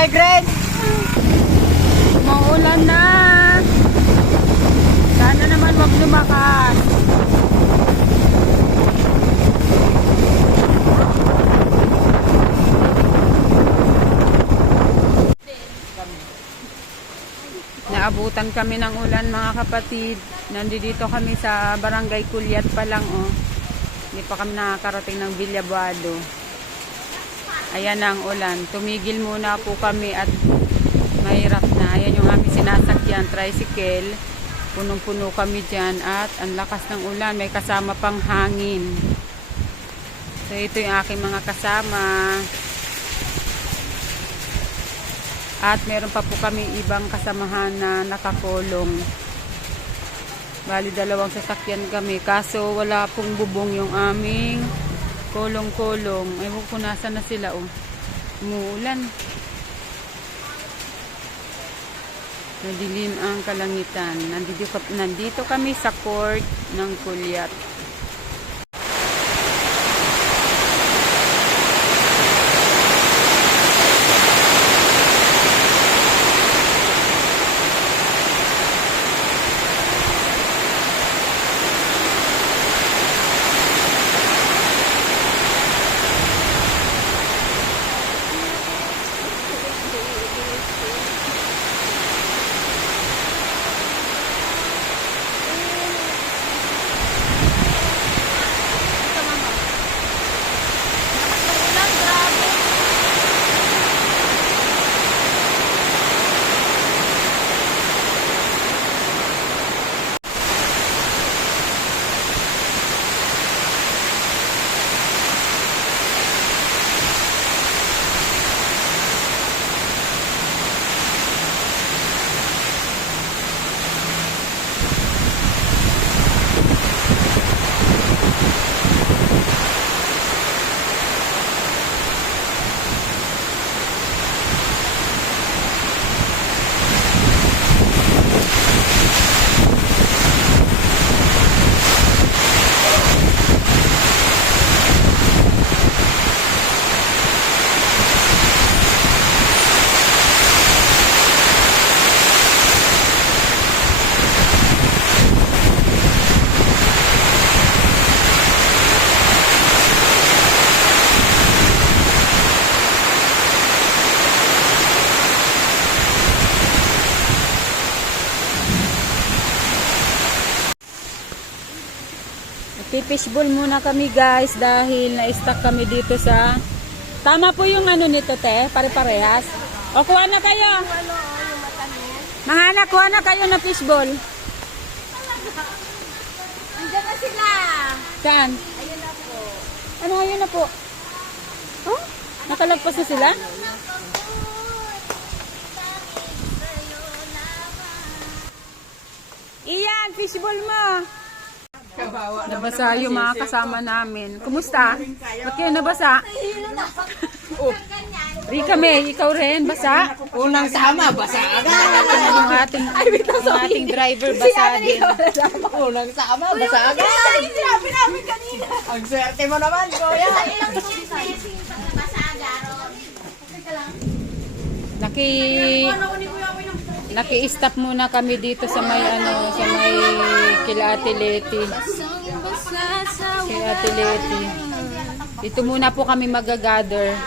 migraine. Maulan na. Sana naman wag lumakas. Naabutan kami ng ulan mga kapatid. Nandito kami sa Barangay Culiat pa lang oh. Hindi pa kami nakakarating ng Villabuado. Ayan ang ulan. Tumigil muna po kami at mahirap na. Ayan yung aming sinasakyan, tricycle. Punong-puno kami dyan at ang lakas ng ulan. May kasama pang hangin. So ito yung aking mga kasama. At meron pa po kami ibang kasamahan na nakakulong. Bali, 2 sasakyan kami. Kaso wala pong bubong yung aming kulong-kulong. Ewan ko nasa na sila oh. Umuulan. Nadilim ang kalangitan. Nandito kami sa court ng Culiat. Fishball muna kami guys dahil na-stuck kami dito sa tama po yung ano nito te, pare-parehas o kuha na kayo mga anak, kuha na kayo na fishball. Andiyan na sila. Saan? Ayun na po. Ano ayun na po? Oh? Nakalagpas na sila? Iyan, fishball mo. Nabasa yung mga kasama namin. Kumusta? Ba't kayo nabasa? Oh, Rika May, ikaw rin, basa? unang sama, basa agad. Yung ating driver, basa din. Unang sama, basa agad. Sinabi namin kanina. Ang swerte mo naman, kuya. Naki-stop muna kami dito sa may ano, sa may kila Ate Leti. Kila Ate Leti. Dito muna po kami mag-gather.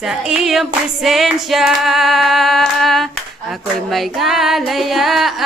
Sa iyong presensya Ako'y may kalayaan.